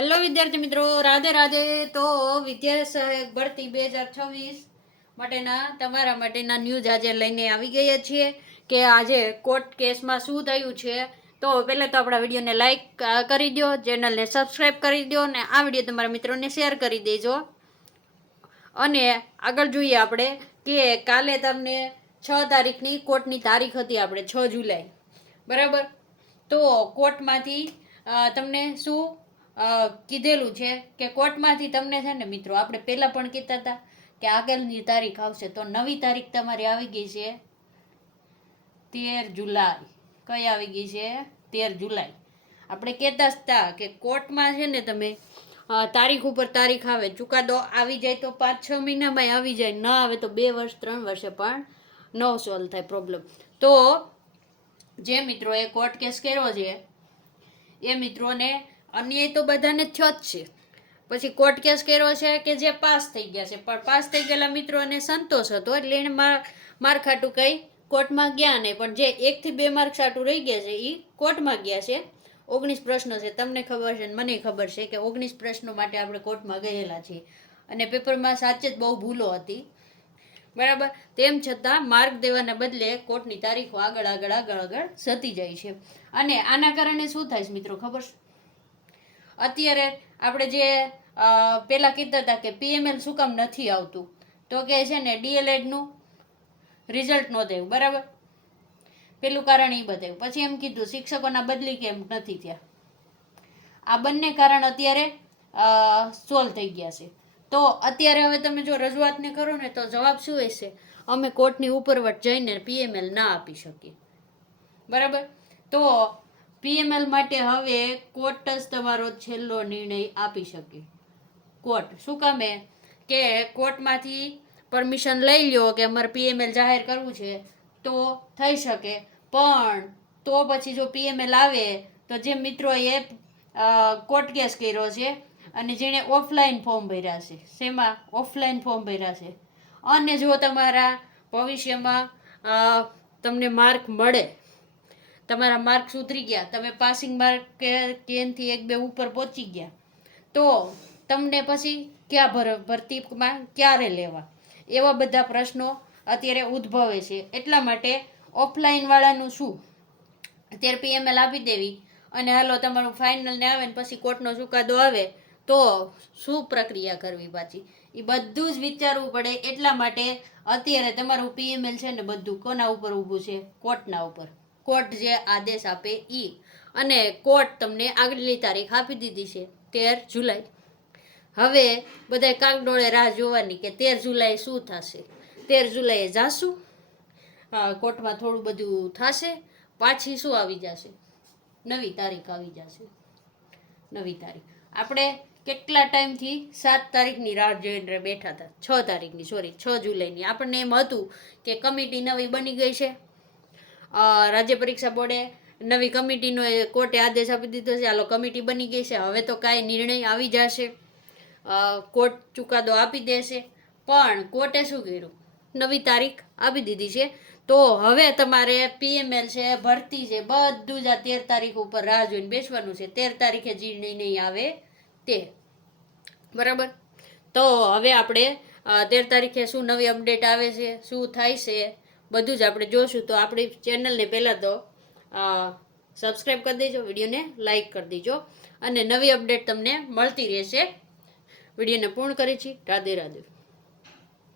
Hello વિદ્યાર્થી મિત્રો, રાધે રાધે. તો વિદ્યા સહાયક ભરતી 2026 માટેના તમારા માટેના ન્યૂઝ આજે લઈને આવી ગયા છીએ કે આજે કોર્ટ કેસમાં શું થયું છે. તો પહેલાં તો આપણા વિડીયોને લાઈક કરી દો, ચેનલને સબસ્ક્રાઈબ કરી દો અને આ વિડીયો તમારા મિત્રોને શેર કરી દેજો. અને આગળ જોઈએ આપણે કે કાલે તમને 6 તારીખની કોર્ટની તારીખ હતી, આપણે 6 જુલાઈ, બરાબર. તો કોર્ટમાંથી તમને શું કીધેલું છે કે કોર્ટમાંથી તમને છે ને મિત્રો, આપણે પહેલાં પણ કહેતા હતા કે આગળની તારીખ આવશે, તો નવી તારીખ તમારી આવી ગઈ છે 13 જુલાઈ. કઈ આવી ગઈ છે? 13 જુલાઈ. આપણે કહેતા હતા કે કોર્ટમાં છે ને તમે તારીખ ઉપર તારીખ આવે, ચુકાદો આવી જાય તો 5-6 મહિનામાં આવી જાય, ન આવે તો 2 વર્ષ 3 વર્ષે પણ ન સોલ્વ થાય પ્રોબ્લેમ. તો જે મિત્રોએ કોર્ટ કેસ કર્યો છે એ મિત્રોને અન્યાય તો બધાને થયો જ છે. પછી કોર્ટ કેસ કર્યો છે કે જે પાસ થઈ ગયા છે, પણ પાસ થઈ ગયેલા મિત્રોને સંતોષ હતો એટલે એને માર્કખાટું કંઈ કોર્ટમાં ગયા નહીં, પણ જે 1 થી 2 માર્ક સાટું રહી ગયા છે એ કોર્ટમાં ગયા છે. 19 પ્રશ્નો છે, તમને ખબર છે, મને ખબર છે કે 19 પ્રશ્નો માટે આપણે કોર્ટમાં ગયેલા છીએ અને પેપરમાં સાચે જ બહુ ભૂલો હતી, બરાબર. તેમ છતાં માર્ક દેવાના બદલે કોર્ટની તારીખો આગળ જતી જાય છે. અને આના કારણે શું થાય છે મિત્રો ખબર છે? અત્યારે આપણે જે પહેલાં કીધા હતા કે PML શું કામ નથી આવતું, તો કે છે ને DLEDનું રિઝલ્ટ નહોતું, બરાબર. પેલું કારણ એ બતાવ્યું. પછી એમ કીધું શિક્ષકોના બદલી કેમ નથી થયા. આ બંને કારણ અત્યારે સોલ્વ થઈ ગયા છે. તો અત્યારે હવે તમે જો રજૂઆતને કરો ને તો જવાબ શું હશે? અમે કોર્ટની ઉપરવટ જઈને PML ના આપી શકીએ, બરાબર. તો PML માટે હવે કોર્ટ જ તમારો છેલ્લો નિર્ણય આપી શકે. કોર્ટ શું કામે કે કોર્ટમાંથી પરમિશન લઈ લ્યો કે અમારે PML જાહેર કરવું છે તો થઈ શકે, પણ તો પછી જો PML આવે તો જે મિત્રોએ કોર્ટ કેસ કર્યો છે અને જેણે ઓફલાઈન ફોર્મ ભર્યા છે, શેમાં? ઓફલાઈન ફોર્મ ભર્યા છે, અને જો તમારા ભવિષ્યમાં તમને માર્ક મળે, તમારા માર્ક સુધરી ગયા, તમે પાસિંગ માર્ક કે 10 થી 1-2 ઉપર પહોંચી ગયા, તો તમને પછી ક્યાં ભરતીમાં ક્યારે લેવા, એવા બધા પ્રશ્નો અત્યારે ઉદ્ભવે છે. એટલા માટે ઓફલાઈન વાળાનું શું, અત્યારે PML આપી દેવી અને હાલો તમારું ફાઇનલ ને આવે ને પછી કોર્ટનો ચુકાદો આવે તો શું પ્રક્રિયા કરવી પાછી, એ બધું જ વિચારવું પડે. એટલા માટે અત્યારે તમારું PML છે ને બધું કોના ઉપર ઊભું છે? કોર્ટના ઉપર. કોર્ટ જે આદેશ આપે એ, અને કોર્ટ તમને આગળની તારીખ આપી દીધી છે 13 જુલાઈ. હવે બધાય કાગડોળે રાહ જોવાની કે 13 જુલાઈ શું થશે. 13 જુલાઈએ જાશું, કોર્ટમાં થોડું બધું થશે, પાછી શું આવી જશે? નવી તારીખ આવી જશે. નવી તારીખ. આપણે કેટલા ટાઈમથી 7 તારીખની રાહ જોઈને બેઠા હતા, 6 તારીખની, સોરી 6 જુલાઈની. આપણને એમ હતું કે કમિટી નવી બની ગઈ છે, રાજ્ય પરીક્ષા બોર્ડે નવી કમિટીનો કોર્ટે આદેશ આપી દીધો છે, હાલો કમિટી બની ગઈ છે, હવે તો કાંઈ નિર્ણય આવી જશે, કોર્ટ ચુકાદો આપી દેશે. પણ કોર્ટે શું કર્યું? નવી તારીખ આપી દીધી છે. તો હવે તમારે PML છે, ભરતી છે, બધું જ આ 13 તારીખ ઉપર રાહ જોઈને બેસવાનું છે. 13 તારીખે જે નિર્ણય આવે તે, બરાબર. તો હવે આપણે 13 તારીખે શું નવી અપડેટ આવે છે, શું થાય છે, બધું જ આપણે જોશું. તો આપણી ચેનલને પહેલાં તો સબસ્ક્રાઈબ કરી દેજો, વિડીયોને લાઈક કરી દેજો, અને નવી અપડેટ તમને મળતી રહેશે. વિડીયોને પૂર્ણ કરી છે. રાધે રાધે.